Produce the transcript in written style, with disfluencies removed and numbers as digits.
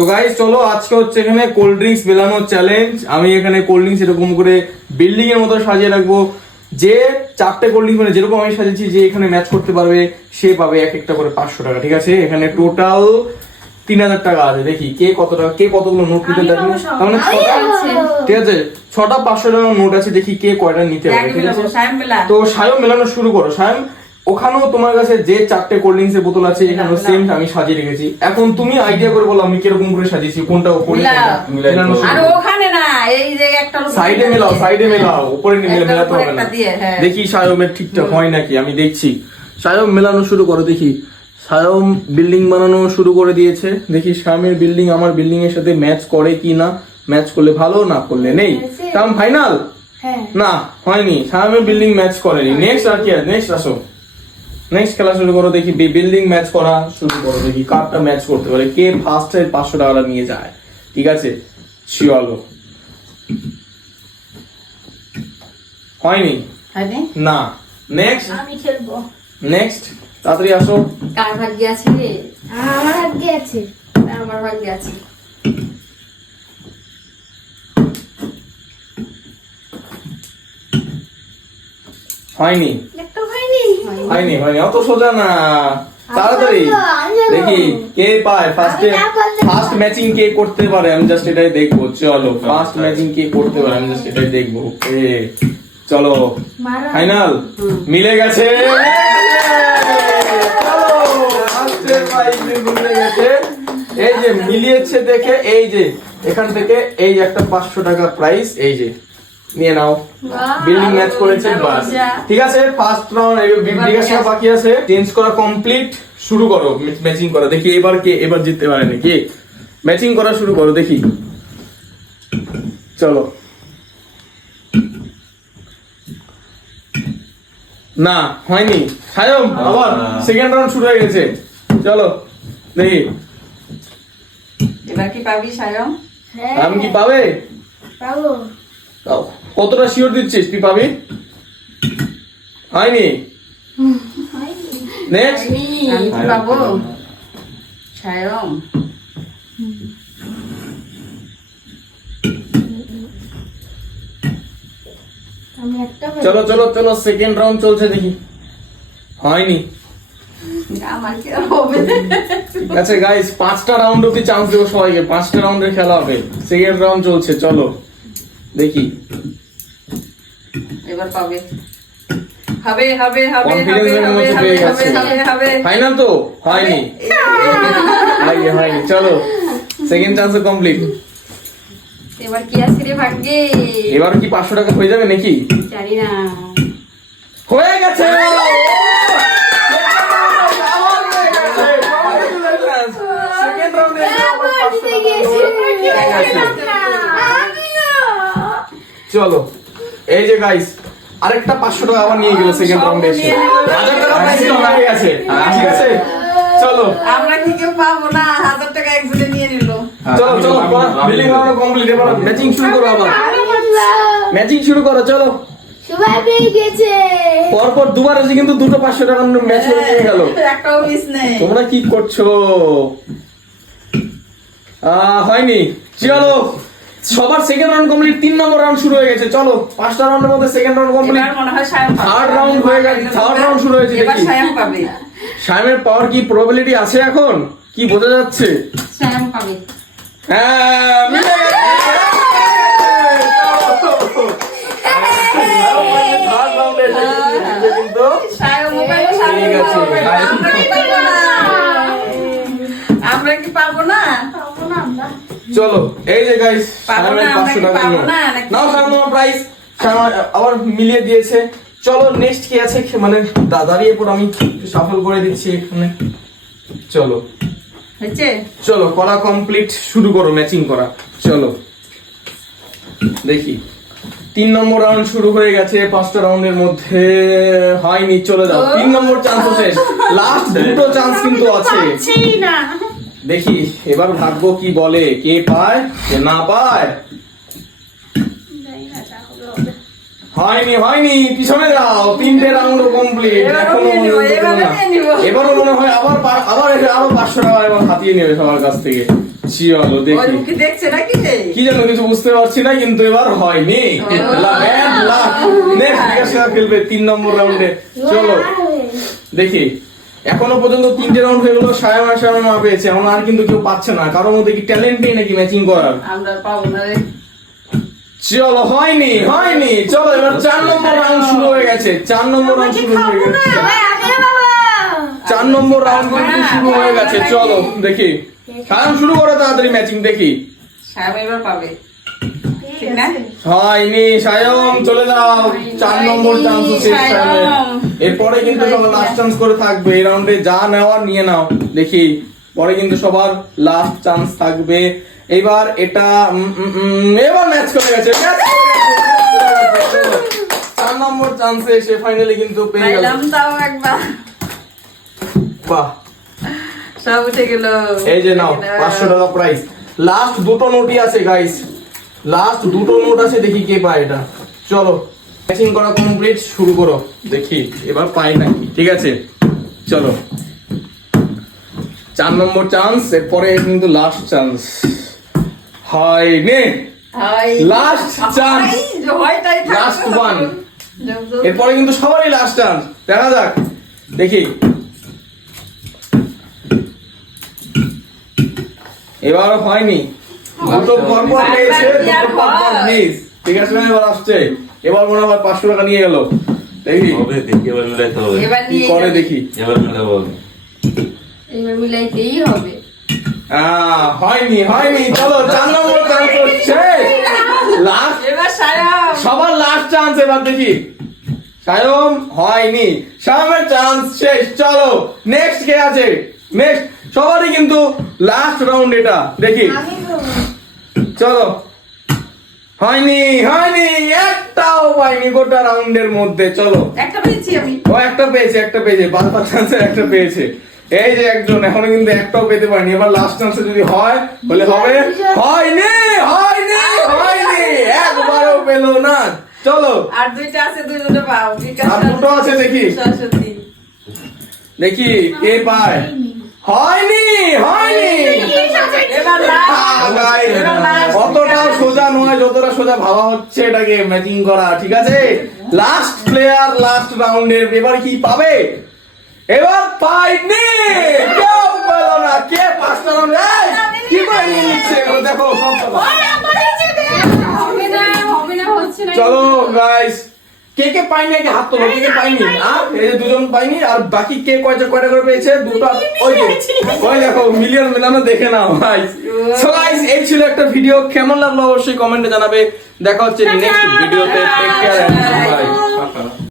তো গাইস চলো আজকে হচ্ছে এখানে কোল্ড ড্রিঙ্কস মেলানোর চ্যালেঞ্জ। আমি এখানে কোল্ড ড্রিঙ্কস এরকম করে বিল্ডিং এর মতো সাজিয়ে রাখবো। যে চারটে কোল্ড ড্রিঙ্কস মানে যেরকম আমি সাজিয়েছি যে এখানে ম্যাচ করতে পারবে সে পাবে এক একটা করে 500 টাকা। ঠিক আছে, এখানে টোটাল 3000 টাকা আছে। দেখি কে কত টাকা, কে কতগুলো নোট নিতে পারবে। তাহলে ঠিক আছে, 6টা 500 টাকার নোট আছে। দেখি কে কয়টা নিতে পারে। ঠিক আছে, তো সায়ম মেলানো শুরু করো। সায়ম, ওখানেও তোমার কাছে যে চারটে কোল্ড ড্রিঙ্কস এর বোতল আছে এখানেও সেম আমি সাজিয়ে রেখেছি। এখন তুমি আইডিয়া করে বলো আমি কিরকম করে সাজিয়েছি, কোনটা উপরে আর ওখানে না, এই যে একটা সাইডে মেলাও, সাইডে মেলাও, উপরে মেলাতে হবে না। দেখি সায়মের ঠিকঠাক হয় নাকি, আমি দেখছি। সায়ম মেলানো শুরু করো। দেখি সায়ম বিল্ডিং বানানো শুরু করে দিয়েছে। দেখি সায়মের বিল্ডিং আমার বিল্ডিং এর সাথে ম্যাচ করে কি না। ম্যাচ করলে ভালো, না করলে নেই। সায়ম ফাইনাল না হয়নি, সায়মের বিল্ডিং ম্যাচ করেনি। নেক্সট আর কি আছে, নেক্সট আসো, নেক্সট খেলা শুরু করো। দেখি বিল্ডিং ম্যাচ করা শুরু করো। দেখি কারটা ম্যাচ করতে পারে, কে ফার্স্ট 500 টাকা নিয়ে যায়। ঠিক আছে, চলো। হয়নি না, নেক্সট আমি খেলবো। নেক্সট তাড়াতাড়ি আসো। কার ভাগ্যে আছে রে? আমার ভাগ্যে আছে। আমার ভাগ্যে আছে। হয়নি একটা হয়নি। হয়নি হয়নি, অত সোজা না, তাড়াতাড়ি। দেখি কে পায় ফার্স্টে, ফার্স্ট ম্যাচিং কে করতে পারে, আমি জাস্ট এটাই দেখবো। চলো ফার্স্ট ম্যাচিং কে করতে পারে আমি জাস্ট এটাই দেখবো। ওকে চলো, ফাইনাল মিলে গেছে। চলো ফার্স্টের প্রাইজ মিলে গেছে। এই যে মিলিয়েছে দেখে, এই যে এখান থেকে এই একটা 500 টাকা প্রাইস, এই যে নিয়ে নাও। বিল্ডিং ম্যাচ করেছে বাস। ঠিক আছে, ফার্স্ট রাউন্ড বিকাশে বাকি আছে। চেঞ্জ করা কমপ্লিট, শুরু করো ম্যাচিং করা। দেখি এবার কে এবার জিততে পারে নাকি। ম্যাচিং করা শুরু করো দেখি। চলো, না হয়নি। সায়ম আবার সেকেন্ড রাউন্ড শুরু হয়ে গেছে। চলো দেখি এবার কি পাবি সায়ম? আমি কি পাবে। পাবো। কতটা শিওর দিচ্ছিস তুই পাবি? হয়নি। নেক্সট আমি কি পাবো সায়ম? আমি একটা চলো চলো চলো, সেকেন্ড রাউন্ড চলছে। দেখি হয়নি। আমার কি হবে? ঠিক আছে গাইস, 5টা রাউন্ড অব্দি চান্স দেবো সবাইকে। 5টা রাউন্ডের খেলা হবে, সেকেন্ড রাউন্ড চলছে। চলো দেখি এবার পাবে। হবে হবে হবে কনফিডেন্স এর মধ্যে পেয়ে গেছে। হবে। ফাইনাল তো হয়নি, হয়নি। চলো সেকেন্ড চান্স কমপ্লিট। এবার কি আছে রে ভাগ্যে? এবার কি 500 টাকা হয়ে যাবে নাকি? জানি না। হয়ে গেছে। সেকেন্ড রাউন্ডে চলো, এই যে গাইস আরেকটা 500 টাকা আবার নিয়ে গেল সেকেন্ড রাউন্ডে এসে। 1000 টাকা প্রাইস হয়ে গেছে। ঠিক আছে চলো, আমরা কি কেউ পাবো না? 1000 টাকা একজনে নিয়ে নিল। চলো চলো বিল্ডিং বানানো কমপ্লিট। এবার ম্যাচিং শুরু করো। আবার ম্যাচিং শুরু করো। চলো, সবাই পেয়ে গেছে। পরপর দুবার এসে কিন্তু দুটো 500 টাকার ম্যাচ করে নিয়ে গেল। একটাও মিস নেই। তোমরা কি করছো? হয়নি। চলো সবার সেকেন্ড রাউন্ড কমপ্লিট। 3 নম্বর রাউন্ড শুরু হয়ে গেছে। চলো 5টা রাউন্ডের মধ্যে সেকেন্ড রাউন্ড কমপ্লিট। এবার মনে হয় সায়ম পাবে। থার্ড রাউন্ড হয়ে গেছে, থার্ড রাউন্ড শুরু হয়েছে। এবার দেখি সায়ম পাবে। সায়মের পাওয়ার কি প্রবাবিলিটি আছে এখন, কি বোঝা যাচ্ছে? সায়ম পাবে। হ্যাঁ মিলে গেছে। থার্ড রাউন্ডে কিন্তু সায়ম মোবাইল সামনে ঠিক আছে। আমরা কি পাবো না? আমরা কি পাবো না? পাবো না আমরা। চলো এই যে গাইস পাবো না, সায়মের আমরা 500 কি টাকা পাবো নিল। না নাকি? নাও সায়ম তোমার প্রাইস। সায়ম আবার মিলিয়ে দিয়েছে। চলো নেক্সট কি আছে, মানে দাঁড়িয়ে পর আমি সাফল করে দিচ্ছি এখানে। চলো হয়েছে? চলো করা কমপ্লিট, শুরু করো ম্যাচিং করা। চলো দেখি 3 নম্বর রাউন্ড শুরু হয়ে গেছে। 5টা রাউন্ডের মধ্যে হয়নি। চলে যাও, 3 নম্বর চান্স শেষ। লাস্ট দুটো চান্স কিন্তু আছে। পাচ্ছেই না। দেখি এবার ভাগ্য কি বলে, কে পায় কে না পায়। জানি না যা হবে হবে। হয়নি পিছনে যাও, 3টে রাউন্ড কমপ্লিট এবারও এখনো নিয়ে নিবো, পর্যন্ত এবারও না। নিয়ে নিবো। এবারও মনে হয় আবার এসে আরো 500 টাকা এবার হাতিয়ে নেবে সবার কাছ থেকে। চলো ওই দেখি মুখে দেখছে নাকি? কি জানো কিছু বুঝতে পারছি না, কিন্তু এবার হয়নি। নেক্সট বিকাশ খেলবে 3 নম্বর রাউন্ডে। চলো দেখি, এখনো পর্যন্ত 3টে রাউন্ড হয়ে গেল, সায়াম আর সায়াম মা পেয়েছে, এখন আর কিন্তু কেউ পাচ্ছে না। কারোর মধ্যে কি ট্যালেন্ট নেই নাকি ম্যাচিং করার? আমরা পাবো না রে। চলো হয়নি। চলো এবার 4 নম্বর রাউন্ড শুরু হয়ে গেছে। 4 নম্বর রাউন্ড শুরু হয়ে গেছে। 4 নম্বর রাউন্ড কিন্তু শুরু হয়ে গেছে। চলো দেখি, সায়াম শুরু করো তাড়াতাড়ি ম্যাচিং দেখি। সায়াম এবার পাবে, ঠিক না? হয়নি সায়ম, চলে যাও। 4 নম্বর চান্স শেষ সায়মের। এরপরে কিন্তু সবার লাস্ট চান্স করে থাকবে। এই রাউন্ডে যা নেওয়ার নিয়ে নাও। দেখি পরে কিন্তু সবার লাস্ট চান্স থাকবে। এবার এটা এবার ম্যাচ করে গেছে। 4 নম্বর চান্সে এসে ফাইনালি কিন্তু পেয়ে গেল। পাইলাম তাও একবার, বাহ, সব উঠে গেল। এই যে নাও 500 টাকা প্রাইস। লাস্ট দুটো নোটই আছে গাইস, লাস্ট দুটো নোট আছে, দেখি কে পায় এটা। চলো ম্যাচিং করা কমপ্লিট, শুরু করো দেখি এবার পাই নাকি। ঠিক আছে চলো, 4 নম্বর চান্স, এরপরে কিন্তু লাস্ট চান্স। হয়নি, Last chance. Last one. এরপরে কিন্তু সবারই লাস্ট চান্স, দেখা যাক দেখি। এবার হয়নি, দুটো পরপর পেয়েছে, দুটো পরপর মিস। ঠিক আছে এবার আসছে, এবার মনে হয় 500 টাকা নিয়ে গেল। দেখি হবে, দেখি এবার মিলাইতে হবে। কি করে দেখি। এবার মিলাবো হবে। এবার মিলাইতেই হবে। হয়নি। চলো 4 নম্বর চান্স হচ্ছে লাস্ট, এবার সায়াম। সবার লাস্ট চান্স। এবার দেখি সায়ম, হয়নি, সায়মের চান্স শেষ। চলো নেক্সট কে আছে? নেক্সট সবারই কিন্তু লাস্ট রাউন্ড এটা, দেখি চলো। হয়নি, একটাও পাইনি গোটা রাউন্ডের মধ্যে। চলো একটা পেয়েছি আমি। ও একটা পেয়েছে, বারবার চান্সে একটা পেয়েছে। এই যে একজন এখনো কিন্তু একটাও পেতে পারেনি। এবার লাস্ট চান্সে যদি হয় বলে হবে। হয়নি, একবারও পেলো না। চলো আর দুইটা আছে, দুটো পাও। আর দুটো আছে, দেখি সরস্বতী। দেখি কে পায়। হয়নি। এবার last। অতটাও সোজা নয় যতটা সোজা ভাবা হচ্ছে এটাকে ম্যাচিং করা। ঠিক আছে, লাস্ট প্লেয়ার লাস্ট রাউন্ডের এবার কি পাবে? এবার পাইনি, কেউ পেলো না। কে 5টা রাউন্ড কি করে নিয়ে নিচ্ছে এগুলো, দেখো সব পাবা। হবে না হচ্ছে না। চলো গাইস, কে পাইনি আগে হাত তোলো। কে পাইনি? আর এই যে দুজন পাইনি, আর বাকি কে কয়টা করে পেয়েছে? দুটো। ওই দেখো মিলিয়ন মেলানো, দেখে নাও গাইস। সো গাইস, এই ছিল একটা ভিডিও। কেমন লাগলো অবশ্যই কমেন্টে জানাবে। দেখা হচ্ছে নেক্সট ভিডিওতে। Take care.